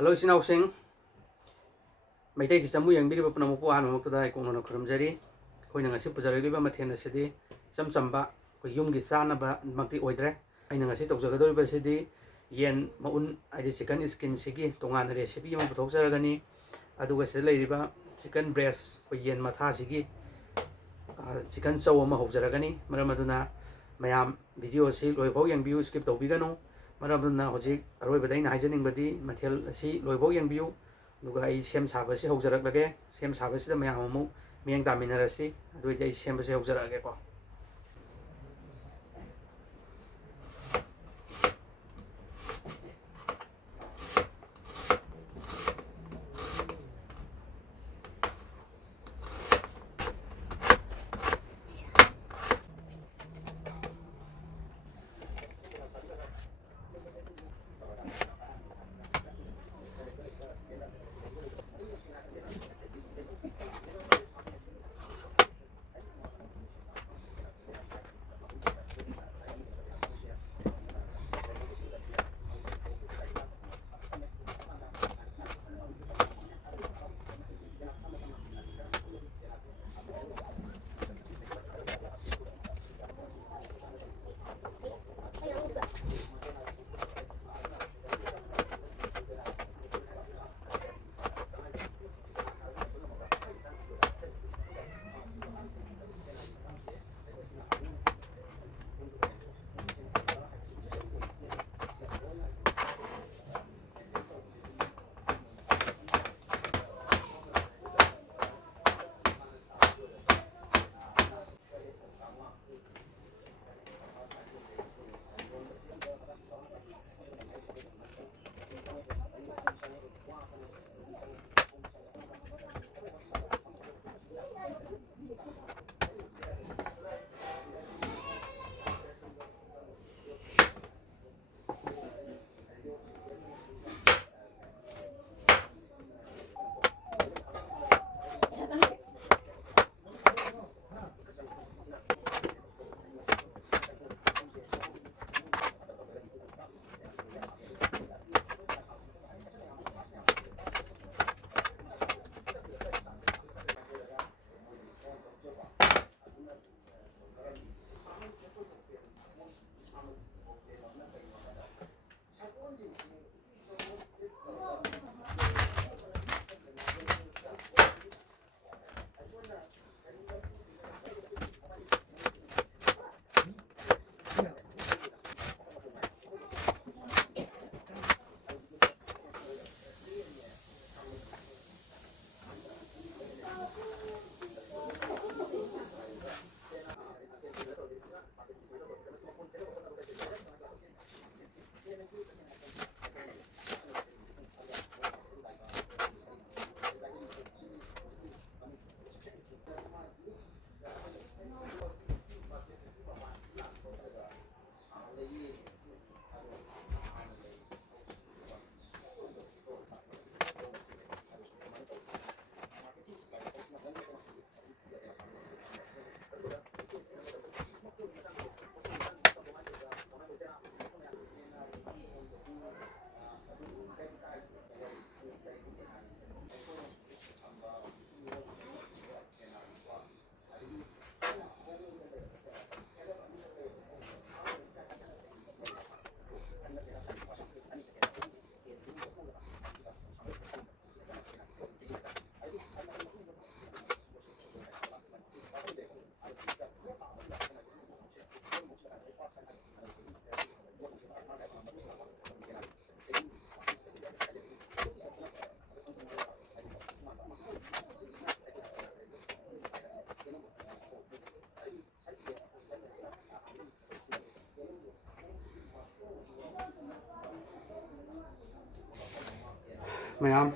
Hello Sinausing Maitai Kisamu Yang Biri Panamuku Hanukuda Ikono Kurumjari, Koinangasi Puzariba Matena City, some Samba, Yum Gisanaba, Makti Oidre, Ainangasi Tokzagado City, Yen Maun, I the chicken skin sigi, Tongan recipe of Toksaragani, Adugasela riba, chicken breast, Yen Matasigi, chicken sawama Hobjaragani, Maramaduna, Mayam, video see, Loibo Yang View, skip to Bigano. Marabuna Hoji, Roybadain, Hygienic Body, Material C, Loibo Yang View, Lugai, Sam Sabasi, Hogzaragage, Sam Sabasi, the Mayamu, Miang Daminarasi, do it Sam Hogzaragago. Mayam,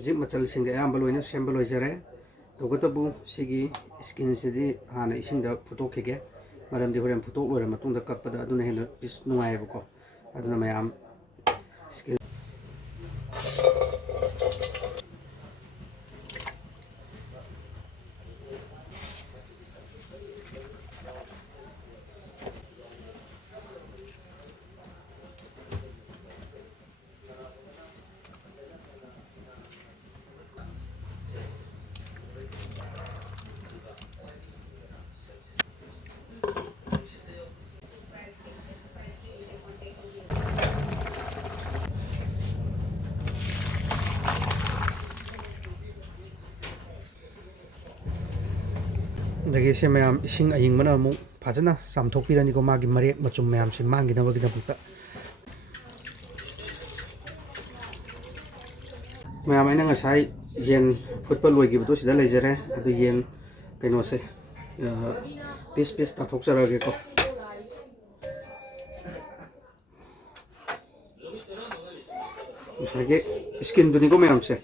Jim Machel Sing the Ambaloina, Shambalo Jere, Togotabu, Sigi, Skin City, Hana Ising the Putoke, Madame de Horan Puto, or Matunda Kapada, Aduna is no Ivoco, Aduna Mayam skill. ꯑꯗꯒꯤ ꯁꯤ ꯃꯌꯥꯝ ꯏꯁꯤꯡ ꯑꯌꯤꯡꯕꯅ ꯑꯃꯨꯛ ꯐꯖꯅ ꯆꯥꯝꯊꯣꯛꯄꯤꯔꯅꯤꯀꯣ ꯃꯥꯒꯤ ꯃꯔꯦꯛ ꯃꯆꯨꯝ ꯃꯌꯥꯝꯁꯤ ꯃꯥꯡꯈꯤꯅꯕꯒꯤꯗꯃꯛꯇ ꯃꯌꯥꯝ ꯑꯩꯅ ꯉꯁꯥꯏ ꯌꯦꯟ ꯐꯨꯠꯄ ꯂꯣꯏꯈꯤꯕꯗꯣ ꯁꯤꯗ ꯂꯩꯖꯔꯦ ꯑꯗꯨ ꯌꯦꯟ ꯀꯩꯅꯣꯁꯦ ꯄꯤꯁ ꯄꯤꯁ ꯇꯥꯊꯣꯛꯆꯔꯒꯦꯀꯣ ꯉꯁꯥꯏꯒꯤ ꯏꯁꯀꯤꯟꯗꯨꯅꯤꯀꯣ ꯃꯌꯥꯝꯁꯦ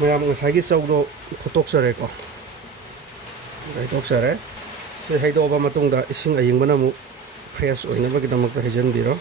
ꯃꯌꯥꯝ ꯉꯁꯥꯏꯒꯤ ꯆꯧꯗꯣ ꯐꯨꯠꯇꯣꯛꯆꯔꯦꯀꯣ ꯍꯩꯗꯣꯛꯆꯔꯦ ꯁꯤ ꯍꯩꯗꯣꯛꯑꯕ ꯃꯇꯨꯡꯗ ꯏꯁꯤꯡ ꯑꯌꯤꯡꯕꯅ ꯑꯃꯨꯛ ꯐ꯭ꯔꯦꯁ ꯑꯣꯏꯅꯕꯒꯤꯗꯃꯛꯇ ꯍꯩꯖꯤꯟꯕꯤꯔꯣ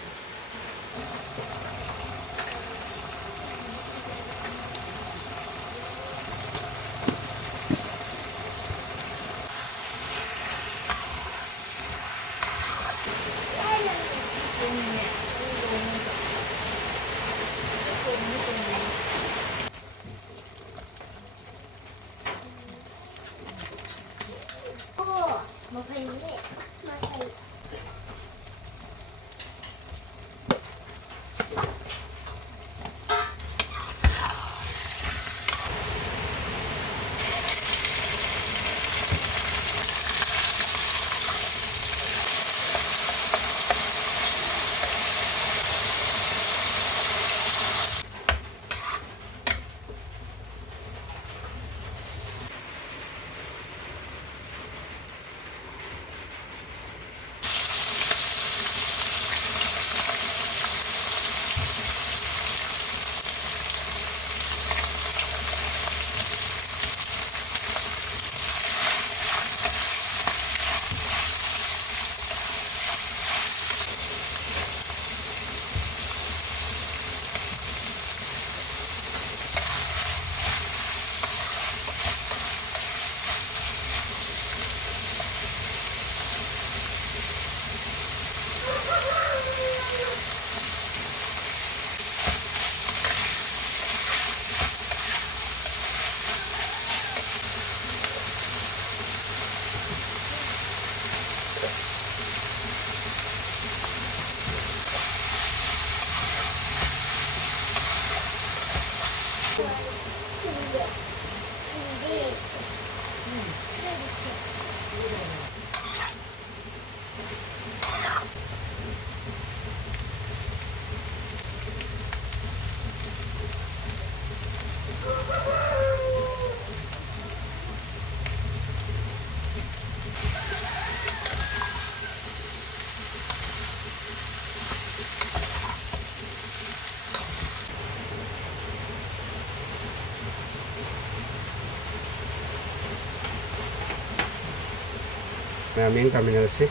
ꯃꯌꯥꯝ ꯌꯦꯡ ꯇꯥꯃꯤꯟꯅꯔꯁꯤ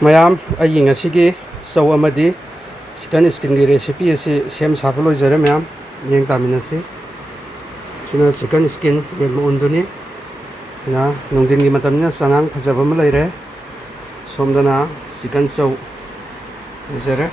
ꯃꯌꯥꯝ ꯑꯩꯒꯤ ꯉꯁꯤꯒꯤ ꯆꯧ ꯑꯃꯗꯤ ꯆꯤꯀꯟ ꯁ꯭ꯀꯤꯟꯒꯤ ꯔꯦꯁꯤꯄꯤ ꯑꯁꯤ ꯁꯦꯝ ꯁꯥꯕ ꯂꯣꯏꯖꯔꯦ ꯃꯌꯥꯝ ꯌꯦꯡ ꯇꯥꯃꯤꯟꯅꯁꯤ ꯁꯤꯅ ꯆꯤꯀꯟ ꯁ꯭ꯀꯤꯟ ꯌꯦꯟ ꯃꯎꯟꯗꯨꯅꯤ ꯁꯤꯅ ꯅꯨꯡꯊꯤꯟꯒꯤ ꯃꯇꯝꯅꯤꯅ ꯆꯉꯥꯡ ꯐꯖꯕ ꯑꯃ ꯂꯩꯔꯦ ꯁꯣꯝꯗꯅ ꯆꯤꯀꯟ ꯆꯧ ꯂꯩꯖꯔꯦ